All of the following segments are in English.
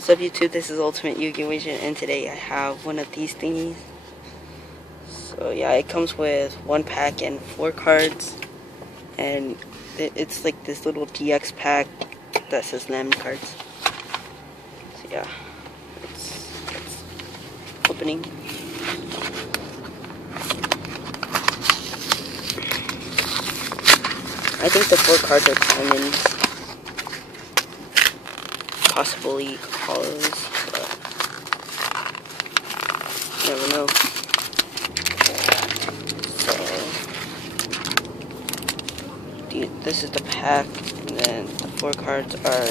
What's up YouTube, this is Ultimate Yu-Gi-Oh Vision, and today I have one of these thingies. So yeah, it comes with one pack and 4 cards, and it's like this little DX pack that says LamI cards. So yeah, it's opening. I think the 4 cards are commons, possibly hollows, but you never know. So this is the pack, and then the 4 cards are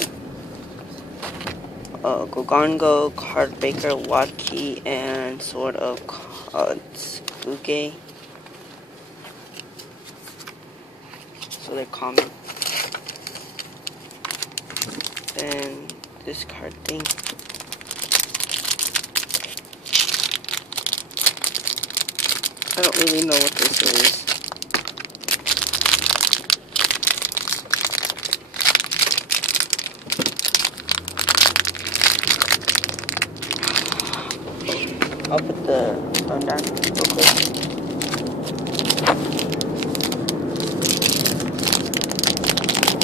Gogongo, Card Breaker, Wadkey, and Sword of Yugioh. So they're common. Then this card thing. I don't really know what this is. I'll put the phone down real quick.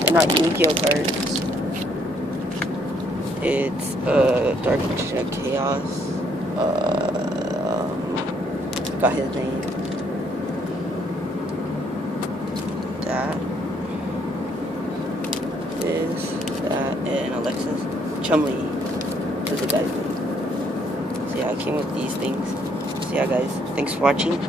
They're not Yu-Gi-Oh cards. It's Dark Magician of Chaos. Got his name. That is that, and Alexis Chumley is the guy's name. So yeah, I came with these things. So yeah guys, thanks for watching.